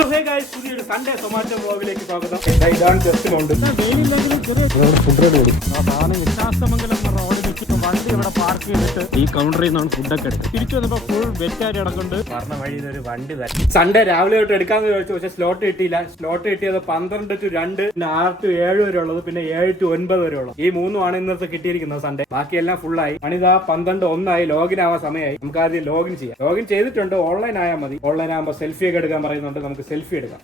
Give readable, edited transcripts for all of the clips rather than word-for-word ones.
So hey guys, പുതിയൊരു Sunday Zomato വ്ലോഗിലേക്ക് സ്വാഗതം. ഇതാണ് ജസ്റ്റ് മൗണ്ട്. ശാസ്തമംഗലം റോഡ് വണ്ടി ഇവിടെ പാർക്ക് ചെയ്തിട്ട് ഈ കൗണ്ടറിൽ നിന്നാണ് ഫുഡൊക്കെ എടുത്ത് തിരിച്ചു വന്നപ്പോ ഫുൾ വെറ്റായിട്ട് കിടക്കുന്നുണ്ട്. പറഞ്ഞ വഴിയിൽ ഒരു വണ്ടി വരും. സൺഡേ രാവിലെ തൊട്ട് എടുക്കാന്ന് ചോദിച്ചു, പക്ഷെ സ്ലോട്ട് കിട്ടിയില്ല. സ്ലോട്ട് കിട്ടിയത് 12 to 2, പിന്നെ 6 to 7 വരെ ഉള്ളത്, പിന്നെ 7 to 9 വരെ ഉള്ളത്. ഈ മൂന്നുമാണ് ഇന്നത്തെ കിട്ടിയിരിക്കുന്നത് സൺഡേ. ബാക്കിയെല്ലാം ഫുള്ളായി. മണിതാ 12:01 ലോഗിൻ ആവാൻ സമയമായി. നമുക്ക് ആദ്യം ലോഗിൻ ചെയ്യാം. ലോഗിൻ ചെയ്തിട്ടുണ്ട്, ഓൺലൈൻ ആയാൽ മതി. ഓൺലൈൻ ആകുമ്പോൾ സെൽഫി ഒക്കെ എടുക്കാൻ പറയുന്നുണ്ട്. നമുക്ക് സെൽഫി എടുക്കാം.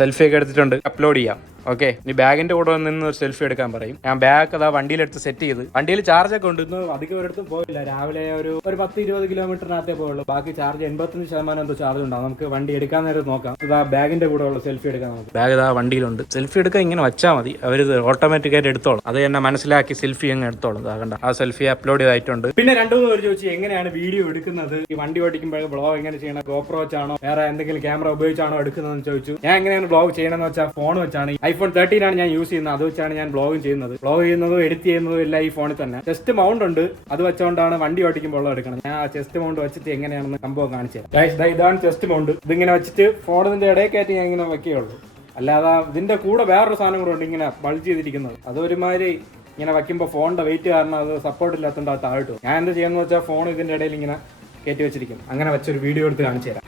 സെൽഫി ഒക്കെ എടുത്തിട്ടുണ്ട്, അപ്ലോഡ് ചെയ്യാം. ഓക്കെ, ഇനി ബാഗിന്റെ കൂടെ നിന്ന് ഒരു സെൽഫി എടുക്കാൻ പറയും. ഞാൻ ബാഗ് അതാ വണ്ടിയിലെടുത്ത് സെറ്റ് ചെയ്ത്. വണ്ടിയിൽ ചാർജ് ഒക്കെ ഉണ്ട്. ഇന്ന് അധികം ഒരിടത്തും പോയില്ല. രാവിലെ ഒരു 10-20 കിലോമീറ്ററിനകത്തേ പോയുള്ളൂ. ബാക്കി ചാർജ് 85% എന്തോ ചാർജ് ഉണ്ടാവും. നമുക്ക് വണ്ടി എടുക്കാൻ നേരം നോക്കാം. ഇതാ ബാഗിന്റെ കൂടെ ഉള്ള സെൽഫി എടുക്കാൻ നമുക്ക്. ബാഗ് ഇതാ വണ്ടിയിലുണ്ട്. സെൽഫി എടുക്കാൻ ഇങ്ങനെ വെച്ചാൽ മതി, അവർ ഓട്ടോമാറ്റിക് ആയിട്ട് എടുത്തോളും. അത് തന്നെ മനസ്സിലാക്കി സെൽഫി അങ്ങ് എടുത്തോളും. കണ്ട ആ സെൽഫി അപ്ലോഡ് ചെയ്തായിട്ടുണ്ട്. പിന്നെ 2-3 പേര് ചോദിച്ചു എങ്ങനെയാണ് വീഡിയോ എടുക്കുന്നത്, ഈ വണ്ടി ഓടിക്കുമ്പോൾ ബ്ലോഗ് എങ്ങനെ ചെയ്യണം, ഗോപ്രോ വെച്ചാണോ വേറെ എന്തെങ്കിലും ക്യാമറ ഉപയോഗിച്ചാണോ എടുക്കുന്നതെന്ന് ചോദിച്ചു. ഞാൻ എങ്ങനെയാണ് ബ്ലോഗ് ചെയ്യണമെന്ന് വെച്ചാൽ ഫോൺ വെച്ചാണ്. iPhone 13 ആണ് ഞാൻ യൂസ് ചെയ്യുന്നത്. അത് വെച്ചാണ് ഞാൻ ബ്ലോഗ് ചെയ്യുന്നതും എഡിറ്റ് ചെയ്യുന്നതും എല്ലാം ഈ ഫോണിൽ തന്നെ. ചെസ്റ്റ് മൗണ്ട് ഉണ്ട്, അത് വെച്ചുകൊണ്ടാണ് വണ്ടി ഓടിക്കുമ്പോൾ എടുക്കണം. ഞാൻ ആ ചെസ്റ്റ് മൗണ്ട് വെച്ചിട്ട് എങ്ങനെയാണെന്ന് സംഭവം കാണിച്ചു തരാം. ഇതാണ് ചെസ്റ്റ് മൗണ്ട്. ഇതിങ്ങനെ വെച്ചിട്ട് ഫോണിന്റെ ഇടയിൽ കയറ്റി ഞാൻ ഇങ്ങനെ വെക്കുകയുള്ളൂ. അല്ലാതെ ഇതിന്റെ കൂടെ വേറൊരു സാധനം കൂടെ ഉണ്ട്, ഇങ്ങനെ ബൾജ് ചെയ്തിരിക്കുന്നത്. അതൊരുമാതിരി ഇങ്ങനെ വെക്കുമ്പോൾ ഫോണിന്റെ വെയിറ്റ് കാരണം അത് സപ്പോർട്ട് ഇല്ലാത്തതുകൊണ്ട് അത് താഴ്ത്തു. ഞാൻ എന്താ ചെയ്യുന്നത് വെച്ചാൽ ഫോൺ ഇതിന്റെ ഇടയിൽ ഇങ്ങനെ കയറ്റി വെച്ചിരിക്കും. അങ്ങനെ വെച്ചൊരു വീഡിയോ എടുത്ത് കാണിച്ചു തരാം.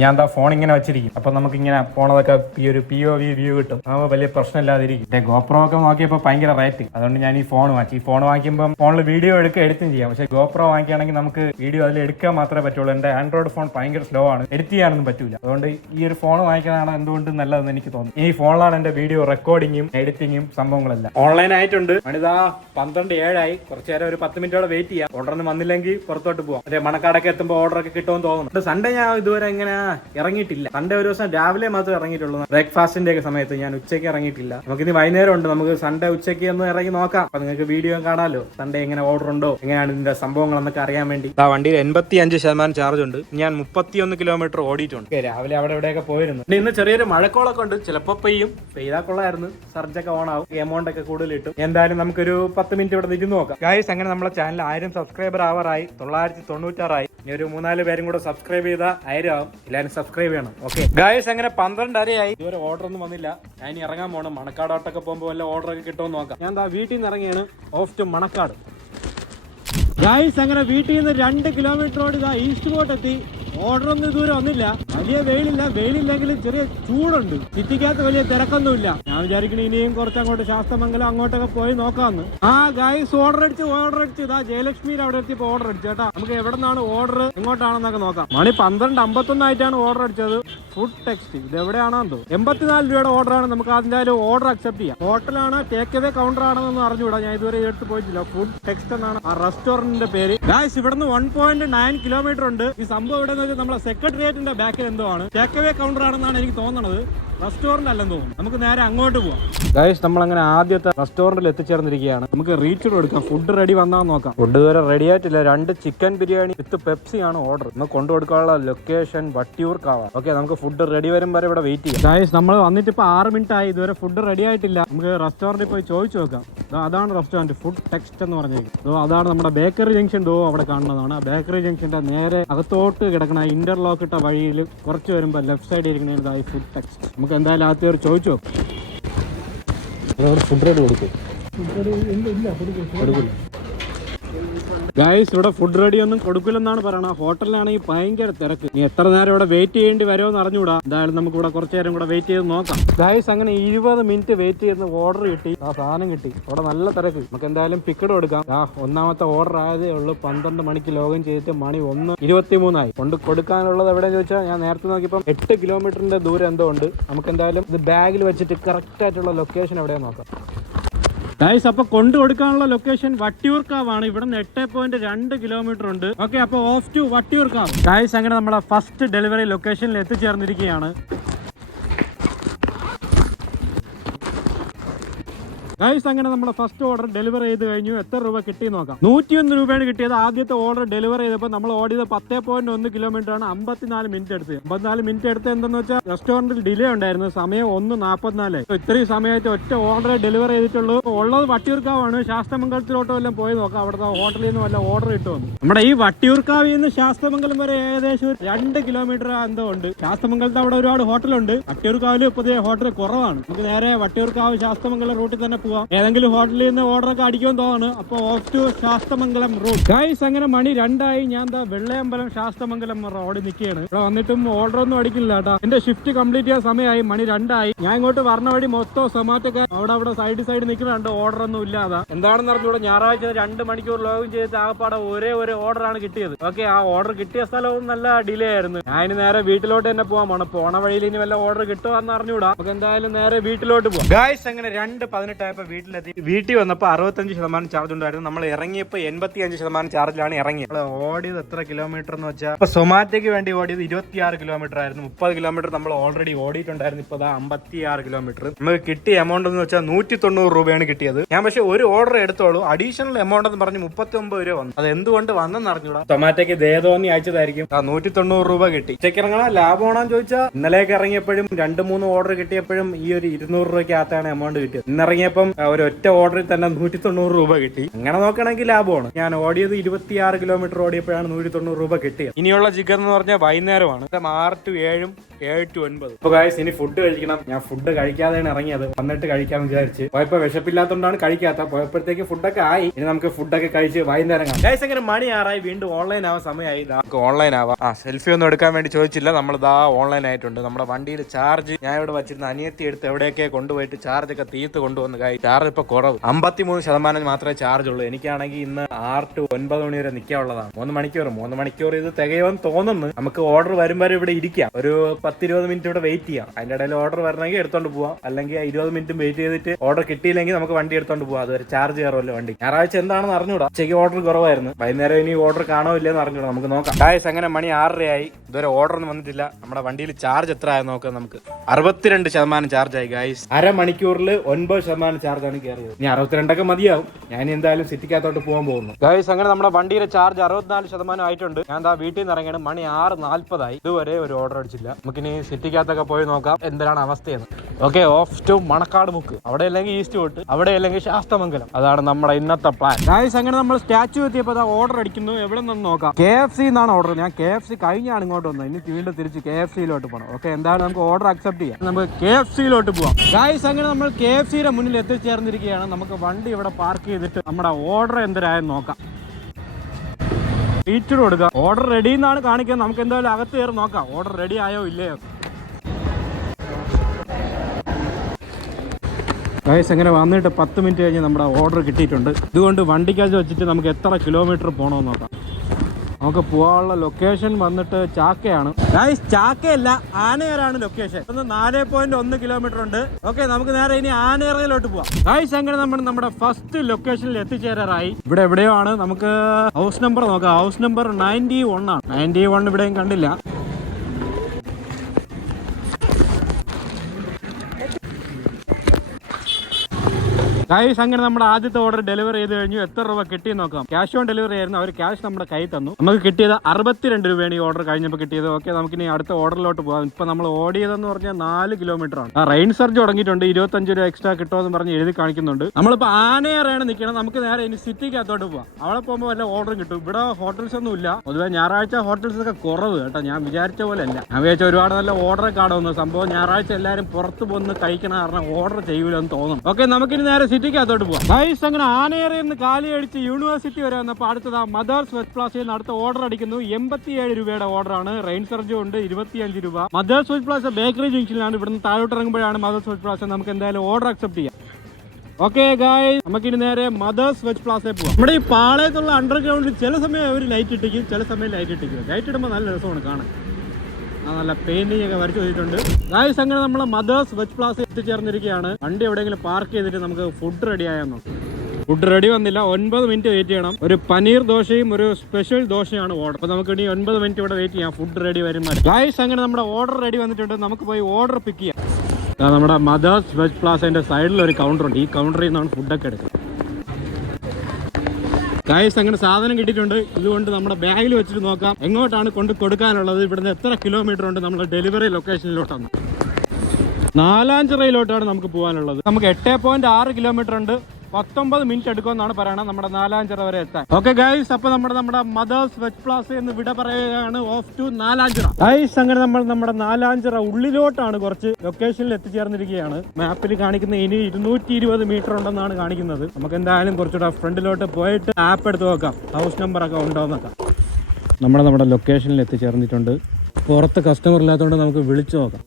ഞാൻ എന്താ ഫോൺ ഇങ്ങനെ വെച്ചിരിക്കും. അപ്പൊ നമുക്ക് ഇങ്ങനെ പോണതൊക്കെ ഈ ഒരു POV വ്യൂ കിട്ടും. നമുക്ക് വലിയ പ്രശ്നമില്ലാതിരിക്കും. ഗോപ്രോ ഒക്കെ നോക്കിയപ്പോൾ ഭയങ്കര റേറ്റ്, അതുകൊണ്ട് ഞാൻ ഈ ഫോൺ വാങ്ങി. ഈ ഫോൺ വാങ്ങിക്കുമ്പോൾ ഫോണിൽ വീഡിയോ എഡിറ്റും ചെയ്യാം. പക്ഷേ ഗോപ്രോ വാങ്ങിക്കുകയാണെങ്കിൽ നമുക്ക് വീഡിയോ അതിൽ എടുക്കാൻ മാത്രമേ പറ്റുള്ളൂ. എന്റെ ആൻഡ്രോയിഡ് ഫോൺ ഭയങ്കര സ്ലോ ആണ്, എഡിറ്റ് ചെയ്യാനൊന്നും പറ്റൂല. അതുകൊണ്ട് ഈ ഒരു ഫോൺ വാങ്ങിക്കുന്നതാണ് എന്തുകൊണ്ട് നല്ലതെന്ന് എനിക്ക് തോന്നുന്നു. ഈ ഫോണിലാണ് എന്റെ വീഡിയോ റെക്കോർഡിങ്ങും എഡിറ്റിങ്ങും സംഭവങ്ങളെല്ലാം. ഓൺലൈൻ ആയിട്ടുണ്ട്. മണിതാ 12:07 കുറച്ചു നേരം ഒരു 10 മിനിറ്റോടെ വെയിറ്റ് ചെയ്യാം. ഓർഡറിന് വന്നില്ലെങ്കിൽ പുറത്തോട്ട് പോവാം. മറ്റേ മണക്കാടൊക്കെ എത്തുമ്പോൾ ഓർഡർ ഒക്കെ കിട്ടുമെന്ന് തോന്നുന്നു. സൺഡേ ഞാൻ ഇതുവരെ ഇങ്ങനെ ഇറങ്ങിയിട്ടില്ല. സൺഡേ ഒരു ദിവസം രാവിലെ മാത്രമേ ഇറങ്ങിയിട്ടുള്ളൂ. ബ്രേക്ക്ഫാസ്റ്റിന്റെ ഒക്കെ സമയത്ത്. ഞാൻ ഉച്ചയ്ക്ക് ഇറങ്ങിയിട്ടില്ല. നമുക്കിനി വൈകുന്നേരം ഉണ്ട്. നമുക്ക് സൺഡേ ഉച്ചയ്ക്ക് ഒന്ന് ഇറങ്ങി നോക്കാം. അപ്പൊ നിങ്ങൾക്ക് വീഡിയോ കാണാമല്ലോ. സൺഡേ എങ്ങനെ ഓർഡർ ഉണ്ടോ, എങ്ങനെയാണ് ഇതിന്റെ സംഭവങ്ങൾ എന്നൊക്കെ അറിയാൻ വേണ്ടി. ആ വണ്ടിയിൽ 85% ചാർജ് ഉണ്ട്. ഞാൻ 31 കിലോമീറ്റർ ഓടിയിട്ടുണ്ട്. രാവിലെ അവിടെ എവിടെയൊക്കെ പോയിരുന്നു. ഇന്ന് ചെറിയൊരു മഴക്കോളൊക്കെ ഉണ്ട്. ചിലപ്പോൾ പെയ്താ കൊള്ളായിരുന്നു. സർജൊക്കെ ഓൺ ആവും. എമൗണ്ട് ഒക്കെ കൂടുതൽ കിട്ടും. എന്തായാലും നമുക്കൊരു 10 മിനിറ്റ് ഇവിടെ ഇരുന്ന് നോക്കാം. ഗൈസ്, അങ്ങനെ നമ്മളെ ചാനൽ 1000 സബ്സ്ക്രൈബർ ആവാറായി. 996 ഇനി ഒരു 3-4 പേരും കൂടെ സബ്സ്ക്രൈബ് ചെയ്താൽ 1000 ആവും. എല്ലാവരും സബ്സ്ക്രൈബ് ചെയ്യണം. ഓക്കെ ഗൈസ്, അങ്ങനെ 12:30 ഇതുവരെ ഓർഡർ ഒന്നും വന്നില്ല. ഞാൻ ഇനി ഇറങ്ങാൻ പോകണം. മണക്കാടോട്ടൊക്കെ പോകുമ്പോൾ വല്ല ഓർഡർ ഒക്കെ കിട്ടുമെന്ന് നോക്കാം. ഞാൻ വീട്ടിൽ നിന്ന് ഇറങ്ങിയാണ്. Off to Manacaud. ഗൈസ്, അങ്ങനെ വീട്ടിൽ നിന്ന് 2 കിലോമീറ്റർ ഓടി ഈസ്റ്റ് പോട്ട് എത്തി. ഓർഡർ ഒന്നും ഇതുവരെ വന്നില്ല. വലിയ വെയിലില്ലെങ്കിലും ചെറിയ ചൂടുണ്ട്. സിറ്റിക്കകത്ത് വലിയ തിരക്കൊന്നുമില്ല. ഞാൻ വിചാരിക്കണ ഇനിയും കുറച്ചങ്ങോട്ട് ശാസ്തമംഗലം അങ്ങോട്ടൊക്കെ പോയി നോക്കാന്ന്. ആ ഗൈസ്, ഓർഡർ അടിച്ചു. ഇതാ ജയലക്ഷ്മിയിൽ അവിടെ എത്തിയപ്പോ ഓർഡർ അടിച്ചു കേട്ടാ. നമുക്ക് എവിടെ നിന്നാണ് ഓർഡർ, എങ്ങോട്ടാണെന്നൊക്കെ നോക്കാം. മണി 12:51 ആയിട്ടാണ് ഓർഡർ അടിച്ചത്. ഫുഡ് ടെക്സ്റ്റ് ഇത് എവിടെയാണെന്നോ 84 രൂപയുടെ ഓർഡർ ആണ്. നമുക്ക് അതിന്റെ ഓർഡർ അക്സെപ്റ്റ് ചെയ്യാം. ഹോട്ടലാണ്, ടേക്ക് അവേ കൗണ്ടർ ആണെന്നൊന്നും അറിഞ്ഞുകൂടാ. ഞാൻ ഇതുവരെ എടുത്ത് പോയിട്ടില്ല. ഫുഡ് ടെക്സ്റ്റ് എന്നാണ് ആ റെസ്റ്റോറന്റിന്റെ പേര്. ഗൈസ്, ഇവിടുന്ന് 1.9 കിലോമീറ്റർ ഉണ്ട്. ഈ സംഭവം ഇവിടെ നമ്മളെ സെക്രട്ടേറിയറ്റിന്റെ ബാക്കിൽ എന്തോ ആണ്. ടേക്ക് അവേ കൗണ്ടർ ആണെന്നാണ് എനിക്ക് തോന്നുന്നത്. റെസ്റ്റോറന്റ് അല്ലെന്ന് തോന്നുന്നു. നമുക്ക് നേരെ അങ്ങോട്ട് പോവാം. ഗൈസ്, നമ്മളങ്ങനെ ആദ്യത്തെ റെസ്റ്റോറന്റിൽ എത്തിച്ചേർന്നിരിക്കുകയാണ്. നമുക്ക് റീച്ച് കൊടുക്കാം. ഫുഡ് റെഡി വന്നാൽ നോക്കാം. ഫുഡ് ഇതുവരെ റെഡി ആയിട്ടില്ല. 2 ചിക്കൻ ബിരിയാണി വിത്ത് പെപ്സി ആണ് ഓർഡർ. നമുക്ക് കൊണ്ടുകൊടുക്കാനുള്ള ലൊക്കേഷൻ വട്ടിയൂർക്കാവാം. ഓക്കെ, നമുക്ക് ഫുഡ് റെഡി വരും വരെ ഇവിടെ വെയിറ്റ് ചെയ്യാം. ഗൈസ്, നമ്മൾ വന്നിട്ട് ഇപ്പൊ 6 മിനിറ്റ് ആയി. ഇതുവരെ ഫുഡ് റെഡി ആയിട്ടില്ല. നമുക്ക് റെസ്റ്റോറന്റിൽ പോയി ചോദിച്ചു നോക്കാം. അതാണ് റെസ്റ്റോറന്റ്, ഫുഡ് ടെക്സ്റ്റ് എന്ന് പറഞ്ഞേക്കും. അതാണ് നമ്മുടെ ബേക്കറി ജംഗ്ഷൻ. അവിടെ കാണുന്നതാണ്. ആ ബേക്കറി ജംഗ്ഷന്റെ നേരെ അകത്തോട്ട് കിടക്കണ ഇന്റർലോക്ക് ഇട്ട വഴിയിൽ കുറച്ച് വരുമ്പോൾ ലെഫ്റ്റ് സൈഡിൽ ഇരിക്കുന്നതായി ഫുഡ് ടെക്സ്റ്റ്. നമുക്ക് എന്തായാലും ആദ്യം ഒരു ചോദിച്ചു നോക്കാം. ഫുഡ് റെഡി കൊടുക്കും. ഗൈസ്, ഇവിടെ ഫുഡ് റെഡി ഒന്നും കൊടുക്കില്ലെന്നാണ് പറയണത്. ഹോട്ടലിലാണെങ്കിൽ ഭയങ്കര തിരക്ക്. ഇനി എത്ര നേരം ഇവിടെ വെയിറ്റ് ചെയ്യേണ്ടി വരുമെന്ന് അറിഞ്ഞുകൂടാ. എന്തായാലും നമുക്ക് ഇവിടെ കുറച്ചു നേരം കൂടെ വെയിറ്റ് ചെയ്ത് നോക്കാം. ഗൈസ്, അങ്ങനെ 20 മിനിറ്റ് വെയിറ്റ് ചെയ്യുന്ന ഓർഡർ കിട്ടി. ആ സാധനം കിട്ടി. അവിടെ നല്ല തിരക്ക്. നമുക്ക് എന്തായാലും പിക്കഡ് കൊടുക്കാം. ഒന്നാമത്തെ ഓർഡർ ആയതേ ഉള്ളൂ. 12 മണിക്ക് ലോഗിൻ ചെയ്തിട്ട് മണി 1:23 കൊണ്ട് കൊടുക്കാനുള്ളത് എവിടെയെന്ന് ചോദിച്ചാൽ ഞാൻ നേരത്തെ നോക്കിയപ്പോൾ 8 കിലോമീറ്ററിന്റെ ദൂരം എന്തോ ഉണ്ട്. നമുക്ക് എന്തായാലും ഇത് ബാഗിൽ വെച്ചിട്ട് കറക്റ്റ് ആയിട്ടുള്ള ലൊക്കേഷൻ എവിടെയാന്ന് നോക്കാം. ഗൈസ്, അപ്പൊ കൊണ്ടു കൊടുക്കാനുള്ള ലൊക്കേഷൻ വട്ടിയൂർക്കാവാണ്. ഇവിടെ നിന്ന് 8.2 കിലോമീറ്റർ ഉണ്ട്. ഓക്കെ, അപ്പൊ ഓഫ് ടു വട്ടിയൂർക്കാവ്. ഗൈസ്, അങ്ങനെ നമ്മളെ ഫസ്റ്റ് ഡെലിവറി ലൊക്കേഷനിൽ എത്തിച്ചേർന്നിരിക്കുകയാണ്. ഗൈസ് അങ്ങനെ നമ്മുടെ ഫസ്റ്റ് ഓർഡർ ഡെലിവറി ചെയ്ത് കഴിഞ്ഞു. എത്ര രൂപ കിട്ടി നോക്കാം. 101 രൂപയാണ് കിട്ടിയത്. ആദ്യത്തെ ഓർഡർ ഡെലിവറി ചെയ്തപ്പോൾ നമ്മൾ ഓടിയത് 10.1 കിലോമീറ്റർ ആണ്. 54 മിനിറ്റ് എടുത്ത്. 54 മിനിറ്റ് എടുത്ത് എന്താന്ന് വെച്ചാൽ റെസ്റ്റോറന്റിൽ ഡിലേ ഉണ്ടായിരുന്നു. സമയം 1:44. ഇത്രയും സമയത്ത് ഒറ്റ ഓർഡർ ഡെലിവറി ചെയ്തിട്ടുള്ളൂ. ഉള്ളത് വട്ടിയൂർക്കാവാണ്. ശാസ്തമംഗലത്തിലോട്ടോ എല്ലാം പോയി നോക്കാം. അവിടുത്തെ ഹോട്ടലിൽ നിന്ന് വല്ല ഓർഡർ ഇട്ട് വന്നു. നമ്മുടെ ഈ വട്ടിയൂർക്കാവിൽ നിന്ന് ശാസ്തമംഗലം വരെ ഏകദേശം 2 കിലോമീറ്റർ എന്തോ ഉണ്ട്. ശാസ്തമംഗലത്ത് അവിടെ ഒരുപാട് ഹോട്ടലുണ്ട്. വട്ടിയൂർക്കാവിൽ പുതിയ ഹോട്ടൽ കുറവാണ്. നമുക്ക് നേരെ വട്ടിയൂർക്കാവ് ശാസ്തമംഗലം റൂട്ടിൽ തന്നെ പോവാം. ഏതെങ്കിലും ഹോട്ടലിൽ നിന്ന് ഓർഡർ ഒക്കെ അടിക്കുമെന്ന് തോന്നുന്നു. അപ്പൊ off to Sasthamangalam route. Guys അങ്ങനെ മണി 2 ഞാൻ വെള്ളയമ്പലം ശാസ്തമംഗലം റോഡിൽ നിൽക്കുകയാണ്. ഇവിടെ വന്നിട്ടും ഓർഡർ ഒന്നും അടിക്കില്ല കേട്ടോ. എന്റെ ഷിഫ്റ്റ് കംപ്ലീറ്റ് ചെയ്യാൻ സമയമായി. മണി 2 ഞാൻ ഇങ്ങോട്ട് പറഞ്ഞ വഴി മൊത്തം സൊമാറ്റൊക്കെ അവിടെ സൈഡ് നിൽക്കുന്നുണ്ട്. ഓർഡർ ഒന്നും ഇല്ലാതെ എന്താണെന്ന് അറിഞ്ഞൂടെ. ഞായറാഴ്ച 2 മണിക്കൂർ ലോഗിൻ ചെയ്ത് ആകപ്പാടെ ഒരേ ഒരു ഓർഡർ ആണ് കിട്ടിയത്. ഓക്കെ, ആ ഓർഡർ കിട്ടിയ സ്ഥലവും നല്ല ഡിലേ ആയിരുന്നു. ഞാൻ നേരെ വീട്ടിലോട്ട് തന്നെ പോകാൻ പോണ വഴിയിൽ ഇനി വല്ല ഓർഡർ കിട്ടുമെന്ന് അറിഞ്ഞൂടാ. നമുക്ക് എന്തായാലും നേരെ വീട്ടിലോട്ട് പോകാം. ഗൈസ് അങ്ങനെ 2:18 ആയപ്പോ വീട്ടിലെത്തി. വീട്ടിൽ വന്നപ്പോൾ 65% ചാർജ് ഉണ്ടായിരുന്നു. നമ്മൾ ഇറങ്ങിയപ്പോൾ 85% ചാർജിലാണ് ഇറങ്ങിയത്. നമ്മൾ ഓടിയത് എത്ര കിലോമീറ്റർ എന്ന് വെച്ചാൽ സൊമാറ്റോയ്ക്ക് വേണ്ടി ഓടിയത് 26 കിലോമീറ്റർ ആയിരുന്നു. 30 കിലോമീറ്റർ നമ്മൾ ഓൾറെഡി ഓടിയിട്ടുണ്ടായിരുന്നു. ഇപ്പൊ 56 കിലോമീറ്റർ. നമുക്ക് കിട്ടിയ എമൗണ്ട് എന്ന് വെച്ചാൽ 190 രൂപയാണ് കിട്ടിയത്. ഞാൻ പക്ഷെ ഒരു ഓർഡർ എടുത്തോളൂ. അഡീഷണൽ എമൗണ്ട് എന്ന് പറഞ്ഞ് 39 രൂപ വന്നു. അത് എന്തുകൊണ്ട് വന്നെന്ന് അറിഞ്ഞൂടാ. സൊമാറ്റോയ്ക്ക് ദേതോന്നി അയച്ചതായിരിക്കും. 190 രൂപ കിട്ടി. ഉച്ചയ്ക്ക് ഇറങ്ങണം ലാഭമാണെന്ന് ചോദിച്ചാൽ ഇന്നലേക്ക് ഇറങ്ങിയപ്പോഴും 2-3 ഓർഡർ കിട്ടിയപ്പോഴും ഈ ഒരു 200 രൂപയ്ക്കകത്താണ് എമൗണ്ട് കിട്ടിയത്. ഇന്നിറങ്ങിയപ്പം ഒരു ഒറ്റ ഓർഡറിൽ തന്നെ 190 രൂപ കിട്ടി. അങ്ങനെ നോക്കണമെങ്കിൽ ലാഭമാണ്. ഞാൻ ഓടിയത് 26 കിലോമീറ്റർ ഓടിയപ്പോഴാണ് 190 രൂപ കിട്ടിയത്. ഇനിയുള്ള ജിഗർ എന്ന് പറഞ്ഞാൽ വൈകുന്നേരമാണ്. 6 to 7, 7 to 9. അപ്പൊ ഗൈസ് ഇനി ഫുഡ് കഴിക്കണം. ഞാൻ ഫുഡ് കഴിക്കാതെയാണ് ഇറങ്ങിയത്. വന്നിട്ട് കഴിക്കാന്ന് വിചാരിച്ച് പോയപ്പോ വിശപ്പില്ലാത്തതുകൊണ്ടാണ് കഴിക്കാത്ത. പോയപ്പോഴത്തേക്ക് ഫുഡൊക്കെ ആയി. ഇനി നമുക്ക് ഫുഡൊക്കെ കഴിച്ച് വൈകുന്നേരം കാണാം. ഗൈസ് അങ്ങനെ മണി 6 വീണ്ടും ഓൺലൈൻ ആവാൻ സമയമായി. ഓൺലൈൻ ആവാം. സെൽഫി ഒന്നും എടുക്കാൻ വേണ്ടി ചോദിച്ചില്ല. നമ്മൾ ഓൺലൈൻ ആയിട്ടുണ്ട്. നമ്മുടെ വണ്ടിയിൽ ചാർജ് ഞാൻ ഇവിടെ വെച്ചിരുന്ന അനിയത്തി എടുത്ത് എവിടെയൊക്കെ കൊണ്ടുപോയിട്ട് ചാർജ് ഒക്കെ തീർത്ത് കൊണ്ടുവന്ന്. ചാർജ് ഇപ്പൊ കുറവ് 53% മാത്രമേ ചാർജ് ഉള്ളൂ. എനിക്കാണെങ്കിൽ ഇന്ന് 6 to 9 മണി വരെ നിൽക്കാനുള്ളതാണ്. 3 മണിക്കൂർ ഇത് തികയോന്ന് തോന്നുന്നു. നമുക്ക് ഓർഡർ വരും വരെ ഇവിടെ ഇരിക്കാം. ഒരു 10-20 മിനിറ്റ് ഇവിടെ വെയിറ്റ് ചെയ്യാം. അതിന്റെ ഇടയിൽ ഓർഡർ വരണമെങ്കിൽ എടുത്തോണ്ട് പോവാം. അല്ലെങ്കിൽ 20 മിനിറ്റ് വെയിറ്റ് ചെയ്തിട്ട് ഓർഡർ കിട്ടിയില്ലെങ്കിൽ നമുക്ക് വണ്ടി എടുത്തോണ്ട് പോവാം. അതുവരെ ചാർജ് കയറുമല്ലോ വണ്ടി. ഞായറാഴ്ച എന്താണെന്ന് അറിഞ്ഞൂടാ. ഉച്ചയ്ക്ക് ഓർഡർ കുറവായിരുന്നു. വൈകുന്നേരം ഇനി ഓർഡർ കാണോ ഇല്ലെന്ന് അറിഞ്ഞൂടാ. നമുക്ക് നോക്കാം. ഗായ്സ് അങ്ങനെ മണി 6:30 ആയി. ഇതുവരെ ഓർഡർ ഒന്നും വന്നിട്ടില്ല. നമ്മുടെ വണ്ടിയിൽ ചാർജ് എത്ര ആയെന്ന് നോക്കാം. നമുക്ക് 62% ചാർജ് ആയി. ഗായ്സ് അരമണിക്കൂറിൽ 9% ചാർജാണ് കയറിയത്. ഇനി 62 മതിയാവും. ഞാൻ എന്തായാലും സിറ്റിക്കകത്തോട്ട് പോകാൻ പോകുന്നു. ഗായ്സ് അങ്ങനെ നമ്മുടെ വണ്ടിയിലെ ചാർജ് 64% ആയിട്ടുണ്ട്. ഞാൻ വീട്ടിൽ നിന്ന് ഇറങ്ങിയാണ്. മണി 6:40 ആയി. ഇതുവരെ ഒരു ഓർഡർ അടിച്ചില്ല. നമുക്കിനി സിറ്റിക്കകത്തൊക്കെ പോയി നോക്കാം എന്താണ് അവസ്ഥയെന്ന്. ഓക്കെ, ഓഫ് ടു മണക്കാട് മുക്ക്. അവിടെ അല്ലെങ്കിൽ ഈസ്റ്റ് കോട്ട്, അവിടെ അല്ലെങ്കിൽ ശാസ്തമംഗലം. അതാണ് നമ്മുടെ ഇന്നത്തെ പ്ലാൻ. ഗായ്സ് അങ്ങനെ നമ്മൾ സ്റ്റാച്യു എത്തിയപ്പോൾ ഓർഡർ അടിക്കുന്നു. എവിടെ നിന്ന് നോക്കാം. KFC എന്നാണ് ഓർഡർ. ഞാൻ KFC കഴിഞ്ഞാണ് ഇങ്ങോട്ട് വന്നത്. ഇനി വീണ്ടും തിരിച്ച് KFCയിലോട്ട് പോകണം. ഓക്കെ, എന്തായാലും നമുക്ക് ഓർഡർ അക്സെപ്റ്റ് ചെയ്യാം. നമുക്ക് KFCയിലോട്ട് പോവാം. ഗായ്സ് അങ്ങനെ നമ്മൾ KFCയുടെ മുന്നിൽ എത്തിച്ചേർന്നിരിക്കുകയാണ്. നമുക്ക് വണ്ടി ഇവിടെ പാർക്ക് ചെയ്തിട്ട് നമ്മുടെ ഓർഡർ എന്തരായെന്ന് നോക്കാം. സീറ്റ് കൊടുക്കാം. ഓർഡർ റെഡി എന്നാണ് കാണിക്കുന്നത്. നമുക്ക് എന്തായാലും അകത്ത് കയറി നോക്കാം ഓർഡർ റെഡി ആയോ ഇല്ലയോ. ഗൈസ് അങ്ങനെ വന്നിട്ട് 10 മിനിറ്റ് കഴിഞ്ഞ് നമ്മുടെ ഓർഡർ കിട്ടിയിട്ടുണ്ട്. ഇതുകൊണ്ട് വണ്ടിക്കകത്ത് വെച്ചിട്ട് നമുക്ക് എത്ര കിലോമീറ്റർ പോകണമെന്ന് നോക്കാം. നമുക്ക് പോകാനുള്ള ലൊക്കേഷൻ വന്നിട്ട് ചാക്കയാണ്. ഗൈസ് ചാക്കയല്ല, ആനയറാണ് ലൊക്കേഷൻ. 4.1 കിലോമീറ്റർ ഉണ്ട്. ഓക്കെ, നമുക്ക് നേരെ ഇനി ആനയറയിലോട്ട് പോവാം. ഗൈസ് അങ്ങനെ നമ്മൾ നമ്മുടെ ഫസ്റ്റ് ലൊക്കേഷനിൽ എത്തിച്ചേരാറായി. ഇവിടെ എവിടെയോ ആണ്. നമുക്ക് ഹൗസ് നമ്പർ നോക്കാം. ഹൗസ് നമ്പർ 91 ആണ്. 91 ഇവിടെയും കണ്ടില്ല. ഗൈസ് അങ്ങനെ നമ്മുടെ ആദ്യത്തെ ഓർഡർ ഡെലിവറി ചെയ്ത് കഴിഞ്ഞു. എത്ര രൂപ കിട്ടി നോക്കാം. ക്യാഷ് ഓൺ ഡെലിവറി ആയിരുന്നു. അവർ ക്യാഷ് നമ്മുടെ കയ്യിൽ തന്നു. നമുക്ക് കിട്ടിയത് 62 രൂപയാണ് ഈ ഓർഡർ കഴിഞ്ഞപ്പോൾ കിട്ടിയത്. ഓക്കെ, നമുക്ക് ഇനി അടുത്ത ഓർഡറിലോട്ട് പോകാം. ഇപ്പൊ നമ്മൾ ഓടിയതെന്ന് പറഞ്ഞാൽ 4 കിലോമീറ്റർ ആണ്. റെയിൻ സർജ് തുടങ്ങിയിട്ടുണ്ട്. 25 രൂപ എക്സ്ട്രാ കിട്ടുമെന്ന് പറഞ്ഞ് എഴുതി കാണിക്കുന്നുണ്ട്. നമ്മളിപ്പോൾ ആനയറയാണ് നിൽക്കണം. നമുക്ക് നേരെ ഇനി സിറ്റിക്കകത്തോട്ട് പോവാം. അവിടെ പോകുമ്പോൾ വല്ല ഓർഡറും കിട്ടും. ഇവിടെ ഹോട്ടൽസ് ഒന്നും ഇല്ല. പൊതുവെ ഞായറാഴ്ച ഹോട്ടൽസ് ഒക്കെ കുറവ് കേട്ടോ. ഞാൻ വിചാരിച്ച പോലെ അല്ല. ഞാൻ വിചാരിച്ച ഒരുപാട് നല്ല ഓർഡർ കാണുമെന്ന്. സംഭവം ഞായറാഴ്ച എല്ലാവരും പുറത്ത് പോന്ന് കഴിക്കണ കാരണം ഓർഡർ ചെയ്യൂലെന്ന് തോന്നും. ഓക്കെ, നമുക്കിനി നേരെ സിറ്റിക്കകത്തോട്ട് പോവാം. ഗൈസ് അങ്ങനെ ആനയറയിൽ നിന്ന് കാലി അടിച്ച് യൂണിവേഴ്സിറ്റി വരെ വന്നപ്പോൾ അടുത്തത് മദേഴ്സ് വെസ്റ്റ് പ്ലാസയിൽ നിന്ന് അടുത്ത ഓർഡർ അടിക്കുന്നു. 87 രൂപയുടെ ഓർഡറാണ്. റെയിൻ സർജും ഉണ്ട് 25 രൂപ. മദേഴ്സ് വെസ്റ്റ് പ്ലാസ ബേക്കറി ജംഗ്ഷനിലാണ്. ഇവിടുന്ന് താഴോട്ട് ഇറങ്ങുമ്പോഴാണ് മദേഴ്സ് വെസ്റ്റ് പ്ലാസ. നമുക്ക് എന്തായാലും ഓർഡർ അക്സെപ്റ്റ് ചെയ്യാം. ഓക്കെ ഗായ്സ്, നമുക്കിനി നേരെ മദേഴ്സ് വെസ്റ്റ് പ്ലാസയിൽ പോവാം. നമ്മുടെ ഈ പാളയത്തുള്ള അണ്ടർഗ്രൗണ്ടിൽ ചില സമയം അവർ ലൈറ്റ് ഇട്ടിക്കും, ചില സമയം ലൈറ്റ് ഇട്ടിക്കും. ലൈറ്റ് ഇടുമ്പോൾ നല്ല രസമാണ് കാണാൻ. നല്ല പെയിന്റിംഗ് ഒക്കെ വരച്ചു വെച്ചിട്ടുണ്ട്. ഗായ്സ് അങ്ങനെ നമ്മൾ മദേഴ്സ് വെസ്റ്റ് പ്ലാസ എത്തിച്ചേർന്നിരിക്കുകയാണ്. വണ്ടി എവിടെയെങ്കിലും പാർക്ക് ചെയ്തിട്ട് നമുക്ക് ഫുഡ് റെഡി ആയാൽ നോക്കാം. ഫുഡ് റെഡി വന്നില്ല. 9 മിനിറ്റ് വെയിറ്റ് ചെയ്യണം. ഒരു പനീർ ദോശയും ഒരു സ്പെഷ്യൽ ദോശയാണ് ഓർഡർ. അപ്പോൾ നമുക്ക് ഇനി 9 മിനിറ്റ് ഇവിടെ വെയിറ്റ് ചെയ്യാം. ഫുഡ് റെഡി വരുമ്പോൾ. ഗായ്സ് അങ്ങനെ നമ്മുടെ ഓർഡർ റെഡി വന്നിട്ടുണ്ട്. നമുക്ക് പോയി ഓർഡർ പിക്ക് ചെയ്യാം. നമ്മുടെ മദേഴ്സ് വെജ് പ്ലാസന്റെ സൈഡിൽ ഒരു കൗണ്ടർ ഉണ്ട്. ഈ കൗണ്ടറിൽ നിന്നാണ് ഫുഡൊക്കെ എടുക്കുന്നത്. ഗൈസ് അങ്ങനെ സാധനം കിട്ടിയിട്ടുണ്ട്. ഇതുകൊണ്ട് നമ്മുടെ ബാഗിൽ വെച്ചിട്ട് നോക്കാം എങ്ങോട്ടാണ് കൊണ്ട് കൊടുക്കാനുള്ളത്. ഇവിടുന്ന് എത്ര കിലോമീറ്റർ ഉണ്ട് നമ്മുടെ ഡെലിവറി ലൊക്കേഷനിലോട്ടാണ്. നാലാഞ്ചിറയിലോട്ടാണ് നമുക്ക് പോകാനുള്ളത്. നമുക്ക് 8.6 കിലോമീറ്റർ ഉണ്ട്. 19 മിനിറ്റ് എടുക്കുമെന്നാണ് പറയണത് നമ്മുടെ നാലാഞ്ചിറ വരെ എത്താൻ. ഓക്കെ ഗൈസ്, അപ്പൊ നമ്മുടെ മദേഴ്സ് വെജ് പ്ലാസ എന്ന് വിട പറയുകയാണ്. Of two Nalanchira. ഗൈസ് അങ്ങനെ നമ്മൾ നമ്മുടെ നാലാഞ്ചിറ ഉള്ളിലോട്ടാണ് കുറച്ച് ലൊക്കേഷനിൽ എത്തിച്ചേർന്നിരിക്കുകയാണ്. മാപ്പിൽ കാണിക്കുന്ന ഇനി 220 മീറ്റർ ഉണ്ടെന്നാണ് കാണിക്കുന്നത്. നമുക്ക് എന്തായാലും കുറച്ചുകൂടെ ഫ്രണ്ടിലോട്ട് പോയിട്ട് ആപ്പ് എടുത്ത് നോക്കാം, ഹൗസ് നമ്പർ ഒക്കെ ഉണ്ടോ എന്നൊക്കെ. നമ്മുടെ ലൊക്കേഷനിൽ എത്തിച്ചേർന്നിട്ടുണ്ട്. പുറത്ത് കസ്റ്റമർ ഇല്ലാത്തതുകൊണ്ട് നമുക്ക് വിളിച്ചു നോക്കാം.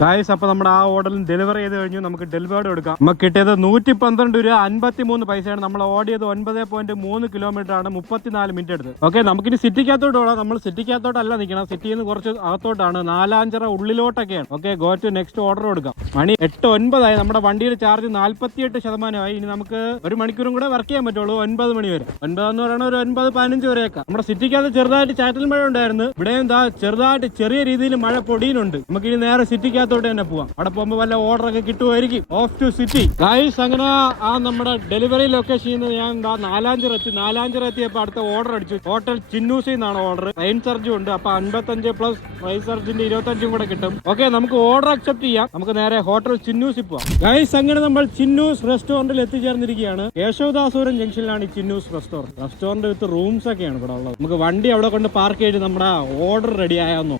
ഗൈസ് അപ്പോൾ നമ്മുടെ ആ ഓർഡറിൽ ഡെലിവറി ചെയ്ത് കഴിഞ്ഞു. നമുക്ക് ഡെലിവേർഡ് എടുക്കാം. നമുക്ക് കിട്ടിയത് 112 രൂപ 53 പൈസയാണ്. നമ്മൾ ഓടിയത് 9.3 കിലോമീറ്റർ ആണ്. 34 മിനിറ്റ് എടുത്ത്. ഓക്കെ, നമുക്കിനി സിറ്റിക്കകത്തോട്ട് ഓടാം. നമ്മൾ സിറ്റിക്കകത്തോട്ടല്ല നിൽക്കണം, സിറ്റിയിൽ നിന്ന് കുറച്ച് അകത്തോട്ടാണ്. നാലാഞ്ചിറ ഉള്ളിലോട്ടൊക്കെയാണ്. Okay, go to next order കൊടുക്കാം. മണി 8:09 നമ്മുടെ വണ്ടിയുടെ ചാർജ് 48%. ഇനി നമുക്ക് 1 മണിക്കൂറും കൂടെ വർക്ക് ചെയ്യാൻ പറ്റുള്ളൂ. 9 മണി വരെ. 9 എന്ന് പറയുന്നത് ഒരു 9:15 വരെയൊക്കെ. നമ്മുടെ സിറ്റിക്കകത്ത് ചെറുതായിട്ട് ചാറ്റൽ മഴ ഉണ്ടായിരുന്നു. ഇവിടെയും ചെറുതായിട്ട് ചെറിയ രീതിയിൽ മഴ പൊടിയുന്നുണ്ട്. നമുക്കിനി നേരെ സിറ്റിക്കകത്ത് തന്നെ പോവാം. അവിടെ പോകുമ്പോൾ വല്ല ഓർഡർ ഒക്കെ കിട്ടുമായിരിക്കും. Of two city. ഗൈസ് അങ്ങനെ ആ നമ്മുടെ ഡെലിവറി ലൊക്കേഷനിൽ നിന്ന് ഞാൻ നാലാഞ്ചിറ എത്തിയപ്പോൾ അടുത്ത ഓർഡർ അടിച്ചു. ഹോട്ടൽ ചിന്നൂസിൽ നിന്നാണ് ഓർഡർ. ട്രെയിൻ ചാർജും ഉണ്ട്. അപ്പൊ 55 പ്ലസ് പ്രൈസ് ചാർജിന്റെ 25 കൂടെ കിട്ടും. ഓക്കെ, നമുക്ക് ഓർഡർ അക്സെപ്റ്റ് ചെയ്യാം. നമുക്ക് നേരെ ഹോട്ടൽ ചിന്നൂസിൽ പോവാം. ഗൈസ് അങ്ങനെ നമ്മൾ ചിന്നൂസ് റെസ്റ്റോറന്റിൽ എത്തിച്ചേർന്നിരിക്കുകയാണ്. കേശവദാസപുരം ജംഗ്ഷനിലാണ് ഈ ചിന്നൂസ് റെസ്റ്റോറന്റ് വിത്ത് റൂംസ് ഒക്കെയാണ് ഇവിടെ ഉള്ളത്. നമുക്ക് വണ്ടി അവിടെ കൊണ്ട് പാർക്ക് ചെയ്ത് നമ്മുടെ ഓർഡർ റെഡി ആയാന്നോ.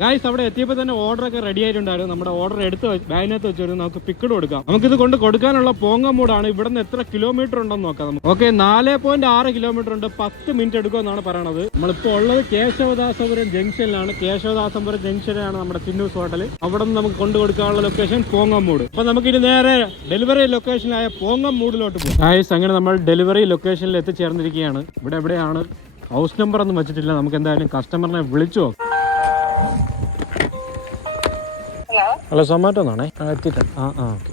ഗൈസ് അവിടെ എത്തിയപ്പോൾ തന്നെ ഓർഡർ ഒക്കെ റെഡി ആയിട്ടുണ്ടായിരുന്നു. നമ്മുടെ ഓർഡർ എടുത്ത് ബാഗിനകത്ത് വെച്ചിരുന്നു. നമുക്ക് പിക്കഡ് കൊടുക്കാം. നമുക്കിത് കൊണ്ട് കൊടുക്കാനുള്ള പോങ്ങമൂടാണ്. ഇവിടെ നിന്ന് എത്ര കിലോമീറ്റർ ഉണ്ടെന്ന് നോക്കാം നമുക്ക്. ഓക്കെ, 4.6 കിലോമീറ്റർ ഉണ്ട്. 10 മിനിറ്റ് എടുക്കുമെന്നാണ് പറയണത്. നമ്മളിപ്പോൾ ഉള്ളത് കേശവദാസപുരം ജംഗ്ഷനിലാണ്. കേശവദാസപുരം ജംഗ്ഷനിലാണ് നമ്മുടെ ചിന്നൂസ് ഹോട്ടൽ. അവിടെ നിന്ന് നമുക്ക് കൊണ്ടു കൊടുക്കാനുള്ള ലൊക്കേഷൻ പോങ്ങമൂട്. അപ്പൊ നമുക്കിനി നേരെ ഡെലിവറി ലൊക്കേഷനായ പോങ്ങമൂടിലോട്ട് പോകാം. ഗൈസ് അങ്ങനെ നമ്മൾ ഡെലിവറി ലൊക്കേഷനിൽ എത്തിച്ചേർന്നിരിക്കുകയാണ്. ഇവിടെ എവിടെയാണ് ഹൗസ് നമ്പർ ഒന്നും വെച്ചിട്ടില്ല. നമുക്ക് എന്തായാലും കസ്റ്റമറിനെ വിളിച്ചു നോക്കാം. ഹലോ, സൊമാറ്റോ എന്നാണേ. എത്തിയിട്ടുണ്ട്. ഓക്കെ.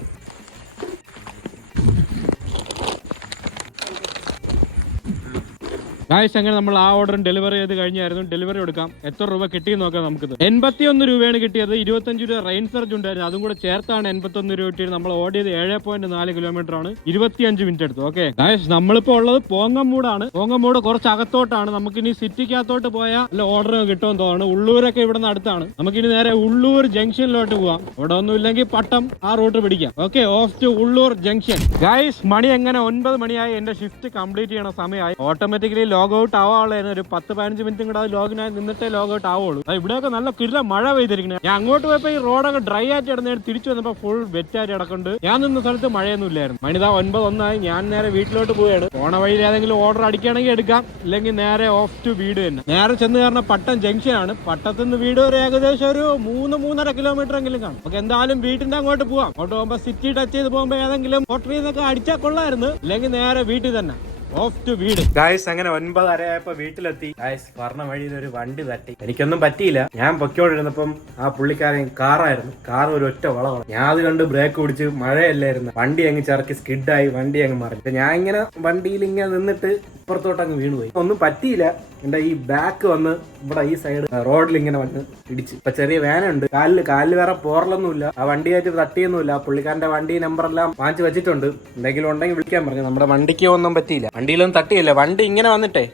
ഗായ്സ് അങ്ങനെ നമ്മൾ ആ ഓർഡറും ഡെലിവറി ചെയ്ത് കഴിഞ്ഞായിരുന്നു. ഡെലിവറി എടുക്കാം. എത്ര രൂപ കിട്ടിയെന്ന് നോക്കാം. നമുക്കിത് 81 രൂപയാണ് കിട്ടിയത്. 25 രൂപ റെയിൻ ചാർജ് ഉണ്ടായിരുന്നു. അതും കൂടെ ചേർത്താണ് 81 രൂപ കിട്ടിയത്. നമ്മൾ ഓടിയത് 7.4 കിലോമീറ്റർ ആണ്. 25 മിനിറ്റ് എടുത്തു. ഓക്കെ ഗായ്സ്, നമ്മളിപ്പോൾ ഉള്ളത് പോങ്ങമൂടാണ്. പോങ്ങമൂട് കുറച്ച് അകത്തോട്ടാണ്. നമുക്കിനി സിറ്റിക്കകത്തോട്ട് പോയാൽ നല്ല ഓർഡർ കിട്ടുമെന്ന് തോന്നുന്നു. ഉള്ളൂരൊക്കെ ഇവിടെ നിന്ന് അടുത്താണ്. നമുക്കിനി നേരെ ഉള്ളൂർ ജംഗ്ഷനിലോട്ട് പോവാം. ഇവിടെ ഒന്നും ഇല്ലെങ്കിൽ പട്ടം ആ റൂട്ട് പിടിക്കാം. Okay, off to Ulloor junction. Guys മണി എങ്ങനെ 9 മണിയായി. എന്റെ ഷിഫ്റ്റ് കംപ്ലീറ്റ് ചെയ്യണ സമയമായി. ഓട്ടോമാറ്റിക്കലി ലോഗ് ഔട്ട് ആവാനുള്ളതായിരുന്നു. ഒരു 10-15 മിനിറ്റും കൂടെ ലോഗിനായി നിന്നിട്ടേ ലോഗ് ഔട്ട് ആവുള്ളൂ. ഇവിടെയൊക്കെ നല്ല കിടല മഴ പെയ്തിരിക്കുന്നത്. ഞാൻ അങ്ങോട്ട് പോയപ്പോ ഈ റോഡൊക്കെ ഡ്രൈ ആയിട്ട് ഇടുന്ന തിരിച്ചു വന്നപ്പോ ഫുൾ വെറ്റായിട്ട് കിടക്കുന്നുണ്ട്. ഞാൻ നിന്ന സ്ഥലത്ത് മഴയൊന്നും ഇല്ലായിരുന്നു. മണിതാ 9:01. ഞാൻ നേരെ വീട്ടിലോട്ട് പോവുകയാണ്. പോണ വഴിയിൽ ഏതെങ്കിലും ഓർഡർ അടിക്കുകയാണെങ്കിൽ എടുക്കാം, ഇല്ലെങ്കിൽ നേരെ ഓഫ് ടു വീട് തന്നെ. നേരെ ചെന്ന് കാരണം പട്ടം ജംഗ്ഷൻ ആണ്. പട്ടത്തിൽ നിന്ന് വീട് ഒരു ഏകദേശം ഒരു 3-3.5 കിലോമീറ്റർ എങ്കിലും കാണും. നമുക്ക് എന്തായാലും വീട്ടിന്റെ അങ്ങോട്ട് പോവാം. അങ്ങോട്ട് പോകുമ്പോ സിറ്റി ടച്ച് ചെയ്ത് പോകുമ്പോ ഏതെങ്കിലും ഹോട്ടലിൽ നിന്നൊക്കെ അടിച്ചാൽ കൊള്ളായിരുന്നു, ഇല്ലെങ്കിൽ നേരെ വീട്ടിൽ തന്നെ ഓഫ് ടു വീട്. ഗായ്സ് അങ്ങനെ 9:30 ആയപ്പോ വീട്ടിലെത്തി. ഗായ്സ് പറഞ്ഞ വഴിയിൽ ഒരു വണ്ടി തട്ടി. എനിക്കൊന്നും പറ്റിയില്ല. ഞാൻ പൊക്കോണ്ടിരുന്നപ്പം ആ പുള്ളിക്കാരൻ കാറായിരുന്നു. കാർ ഒരു ഒറ്റ വളവാണ്. ഞാൻ അത് കണ്ട് ബ്രേക്ക് പിടിച്ച്, മഴയല്ലായിരുന്നു, വണ്ടി അങ്ങ് ചറക്കി സ്കിഡായി വണ്ടി അങ്ങ് മാറി. ഞാൻ ഇങ്ങനെ വണ്ടിയിൽ ഇങ്ങനെ നിന്നിട്ട് ഇപ്പുറത്തോട്ട് അങ്ങ് വീണുപോയി. ഒന്നും പറ്റിയില്ല. എന്റെ ഈ ബാക്ക് വന്ന് ഇവിടെ ഈ സൈഡ് റോഡിൽ ഇങ്ങനെ വന്ന് ഇടിച്ച്. ഇപ്പൊ ചെറിയ വേനുണ്ട്. കാലില് വേറെ പോറലൊന്നുമില്ല. ആ വണ്ടിയായിട്ട് തട്ടിയൊന്നുമില്ല. ആ പുള്ളിക്കാരന്റെ വണ്ടി നമ്പർ എല്ലാം വാങ്ങിച്ചു വെച്ചിട്ടുണ്ട്. എന്തെങ്കിലും ഉണ്ടെങ്കിൽ വിളിക്കാൻ പറഞ്ഞു. നമ്മുടെ വണ്ടിക്ക് ഒന്നും പറ്റിയില്ല. വണ്ടിയിലൊന്നും തട്ടിയില്ല. വണ്ടി ഇങ്ങനെ വന്നിട്ടേ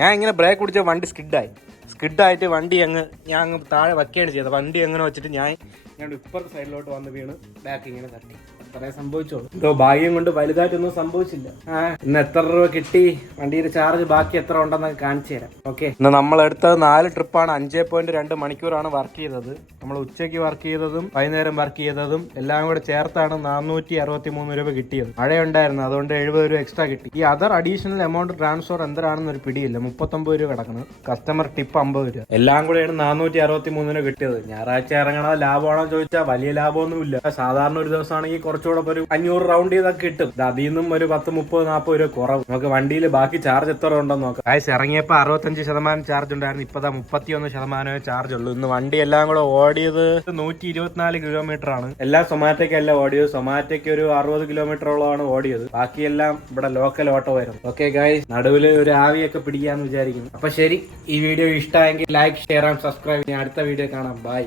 ഞാൻ ഇങ്ങനെ ബ്രേക്ക് പിടിച്ച വണ്ടി സ്കിഡായിട്ട് വണ്ടി ഞാൻ അങ്ങ് താഴെ വയ്ക്കുകയാണ് ചെയ്തത്. വണ്ടി എങ്ങനെ വെച്ചിട്ട് ഞാൻ ഇപ്പുറത്തെ സൈഡിലോട്ട് വന്ന് വീണ് ബാക്ക് ഇങ്ങനെ തട്ടി. അത്രേ സംഭവിച്ചോളൂ. എന്തോ ഭാഗ്യം കൊണ്ട് വലുതായിട്ടൊന്നും സംഭവിച്ചില്ല. ഇന്ന് എത്ര രൂപ കിട്ടി, വണ്ടിയുടെ ചാർജ് ബാക്കി എത്ര ഉണ്ടെന്നൊക്കെ കാണിച്ചു തരാം. ഓക്കെ, ഇന്ന് നമ്മളെടുത്തത് 4 ട്രിപ്പാണ്. 5.2 മണിക്കൂറാണ് വർക്ക് ചെയ്തത്. നമ്മൾ ഉച്ചയ്ക്ക് വർക്ക് ചെയ്തതും വൈകുന്നേരം വർക്ക് ചെയ്തതും എല്ലാം കൂടെ ചേർത്താണ് 463 രൂപ കിട്ടിയത്. മഴയുണ്ടായിരുന്നു, അതുകൊണ്ട് 70 രൂപ എക്സ്ട്രാ കിട്ടി. ഈ അതർ അഡീഷണൽ എമൗണ്ട് ട്രാൻസ്ഫർ എന്തരാണെന്ന് ഒരു പിടിയില്ല. 39 രൂപ കിടക്കണം. കസ്റ്റമർ ടിപ്പ് 50 രൂപ. എല്ലാം കൂടെയാണ് 463 രൂപ കിട്ടിയത്. ഞായറാഴ്ച ഇറങ്ങണ ലാഭമാണോ ചോദിച്ചാൽ വലിയ ലാഭമൊന്നും ഇല്ല. സാധാരണ ഒരു ദിവസമാണെങ്കിൽ കുറച്ചുകൂടെ കുറച്ചുകൂടെ ഒരു 500 റൗണ്ട് ചെയ്തൊക്കെ കിട്ടും. അതിൽ നിന്നും ഒരു 10, 30, 40 രൂപ കുറവ്. നമുക്ക് വണ്ടിയിൽ ബാക്കി ചാർജ് എത്ര ഉണ്ടെന്ന് നോക്കാം. ഇറങ്ങിയപ്പോ 65% ചാർജ് ഉണ്ടായിരുന്നു. ഇപ്പതാ 31% ചാർജ് ഉള്ളൂ. ഇന്ന് വണ്ടി എല്ലാം കൂടെ ഓടിയത് 124 കിലോമീറ്റർ ആണ്. എല്ലാം സൊമാറ്റോയ്ക്കല്ല ഓടിയത്. സൊമാറ്റോയ്ക്ക് ഒരു 60 കിലോമീറ്ററോളമാണ് ഓടിയത്. ബാക്കിയെല്ലാം ഇവിടെ ലോക്കൽ ഓട്ടോ ആയിരുന്നു. ഓക്കെ ഗൈസ്, നടുവില് ഒരു ആവിയൊക്കെ പിടിക്കാന്ന് വിചാരിക്കുന്നു. അപ്പൊ ശരി, ഈ വീഡിയോ ഇഷ്ടമായെങ്കിൽ ലൈക്ക്, ഷെയർ ആൻഡ് സബ്സ്ക്രൈബ്. ഞാൻ അടുത്ത വീഡിയോ കാണാം. ബൈ.